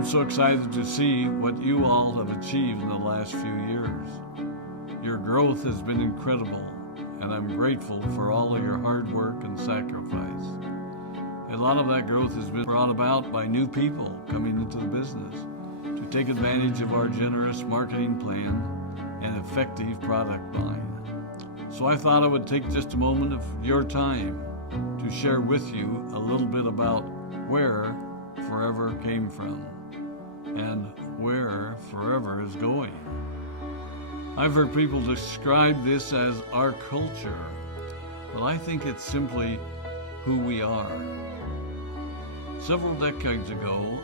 I'm so excited to see what you all have achieved in the last few years. Your growth has been incredible, and I'm grateful for all of your hard work and sacrifice. A lot of that growth has been brought about by new people coming into the business to take advantage of our generous marketing plan and effective product line. So I thought I would take just a moment of your time to share with you a little bit about where Forever came from and where Forever is going. I've heard people describe this as our culture, but I think it's simply who we are. Several decades ago,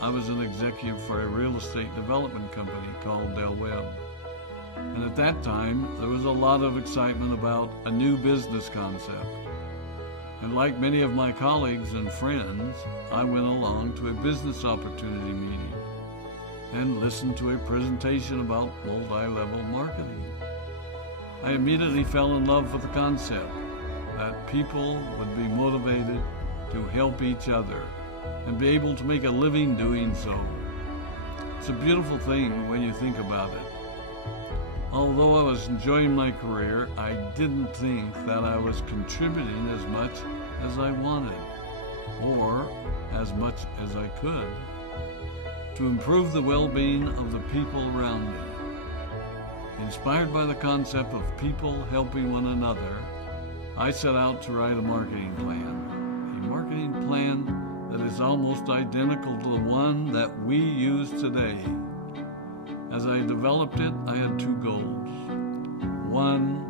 I was an executive for a real estate development company called Del Webb. And at that time, there was a lot of excitement about a new business concept. And like many of my colleagues and friends, I went along to a business opportunity meeting and listened to a presentation about multi-level marketing. I immediately fell in love with the concept that people would be motivated to help each other and be able to make a living doing so. It's a beautiful thing when you think about it. Although I was enjoying my career, I didn't think that I was contributing as much as I wanted, or as much as I could, to improve the well-being of the people around me. Inspired by the concept of people helping one another, I set out to write a marketing plan that is almost identical to the one that we use today. As I developed it, I had two goals. One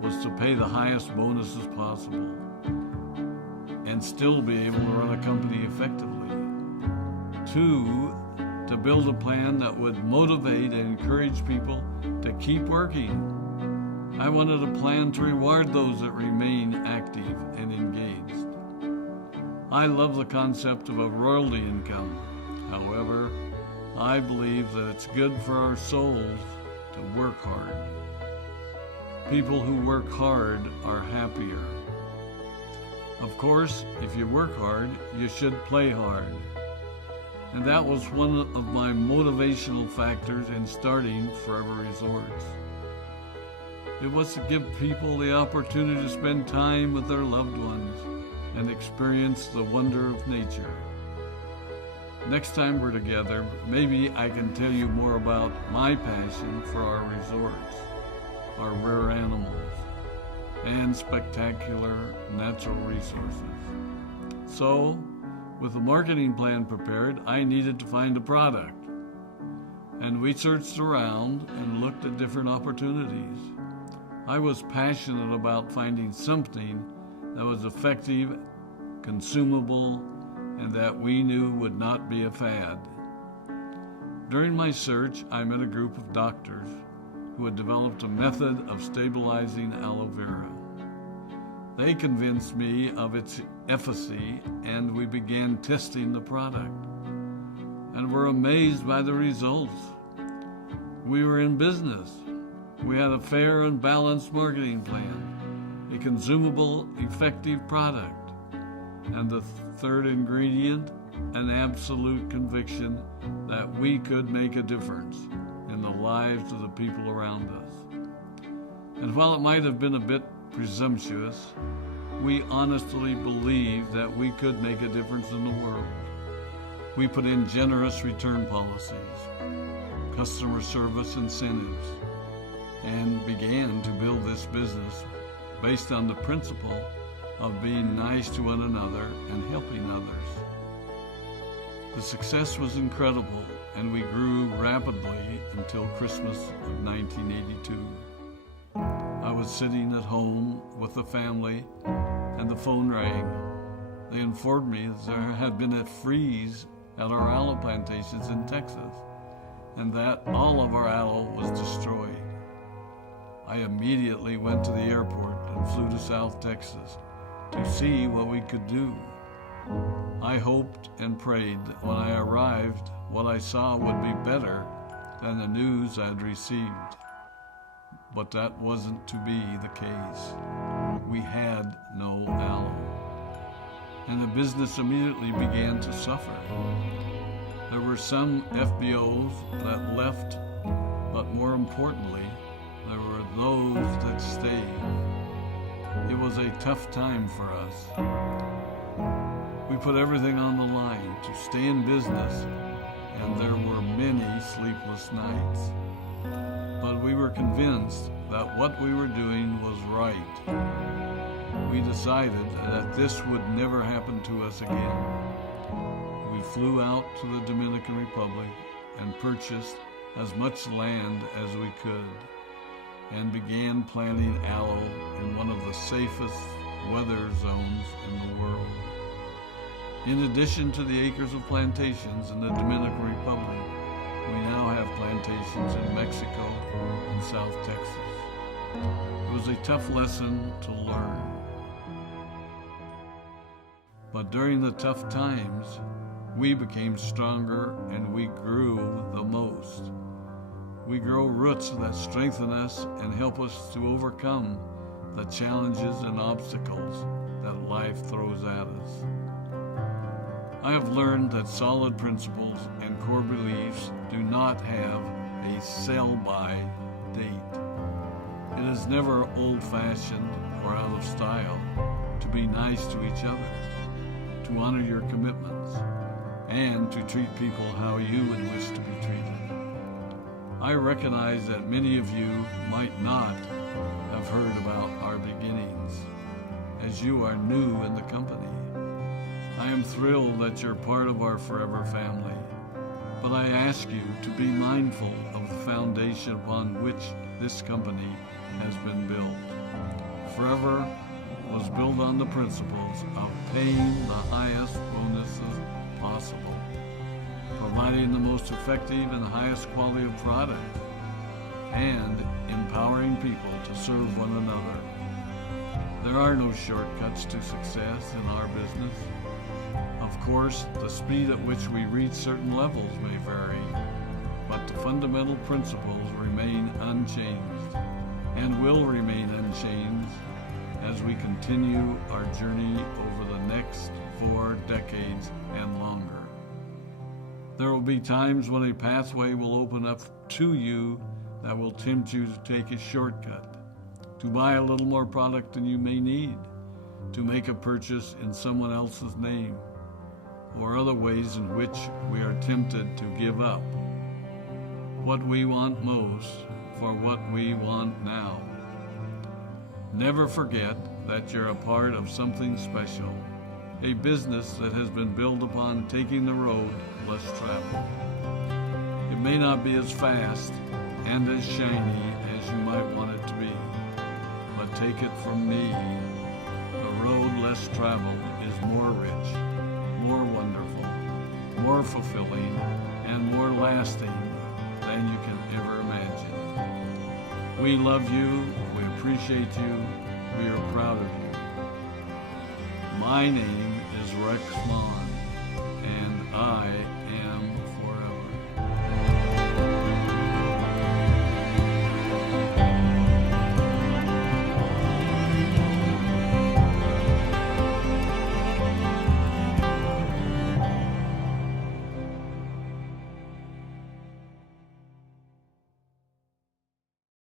was to pay the highest bonuses possible and still be able to run a company effectively. Two, to build a plan that would motivate and encourage people to keep working. I wanted a plan to reward those that remain active and engaged. I love the concept of a royalty income. However, I believe that it's good for our souls to work hard. People who work hard are happier. Of course, if you work hard, you should play hard. And that was one of my motivational factors in starting Forever Resorts. It was to give people the opportunity to spend time with their loved ones and experience the wonder of nature. Next time we're together, maybe I can tell you more about my passion for our resorts, our rare animals, and spectacular natural resources. So, with the marketing plan prepared, I needed to find a product. And we searched around and looked at different opportunities. I was passionate about finding something that was effective, consumable, and that we knew would not be a fad. During my search, I met a group of doctors who had developed a method of stabilizing aloe vera. They convinced me of its efficacy, and we began testing the product, and were amazed by the results. We were in business. We had a fair and balanced marketing plan, a consumable, effective product, and the third ingredient, an absolute conviction that we could make a difference in the lives of the people around us. And while it might have been a bit presumptuous, we honestly believed that we could make a difference in the world. We put in generous return policies, customer service incentives, and began to build this business based on the principle of being nice to one another and helping others. The success was incredible, and we grew rapidly until Christmas of 1982. I was sitting at home with the family, and the phone rang. They informed me that there had been a freeze at our aloe plantations in Texas, and that all of our aloe was destroyed. I immediately went to the airport and flew to South Texas to see what we could do. I hoped and prayed that when I arrived, what I saw would be better than the news I had received. But that wasn't to be the case. We had no aloe, and the business immediately began to suffer. There There were some FBOs that left, but more importantly, there were those that stayed. It was a tough time for us. We put everything on the line to stay in business, and there were many sleepless nights. But we were convinced that what we were doing was right. We decided that this would never happen to us again. We flew out to the Dominican Republic and purchased as much land as we could and began planting aloe in one of the safest weather zones in the world. In addition to the acres of plantations in the Dominican Republic, we now have plantations in Mexico and South Texas. It was a tough lesson to learn. But during the tough times, we became stronger and we grew the most. We grow roots that strengthen us and help us to overcome the challenges and obstacles that life throws at us. I have learned that solid principles and core beliefs do not have a sell-by date. It is never old-fashioned or out of style to be nice to each other, to honor your commitments, and to treat people how you would wish to be treated. I recognize that many of you might not have heard about our beginnings, as you are new in the company. I am thrilled that you're part of our forever family, but I ask you to be mindful of the foundation upon which this company has been built. Forever was built on the principles of paying the highest bonuses possible, providing the most effective and highest quality of product, and empowering people to serve one another. There are no shortcuts to success in our business. Of course, the speed at which we reach certain levels may vary, but the fundamental principles remain unchanged and will remain unchanged as we continue our journey over the next 4 decades and longer. There will be times when a pathway will open up to you that will tempt you to take a shortcut, to buy a little more product than you may need, to make a purchase in someone else's name, or other ways in which we are tempted to give up what we want most for what we want now. Never forget that you're a part of something special, a business that has been built upon taking the road less traveled. It may not be as fast and as shiny as you might want it to be, but take it from me, the road less traveled is more rich, more wonderful, more fulfilling, and more lasting than you can ever imagine. We love you, we appreciate you, we are proud of you. My name is Rex Maughan, and I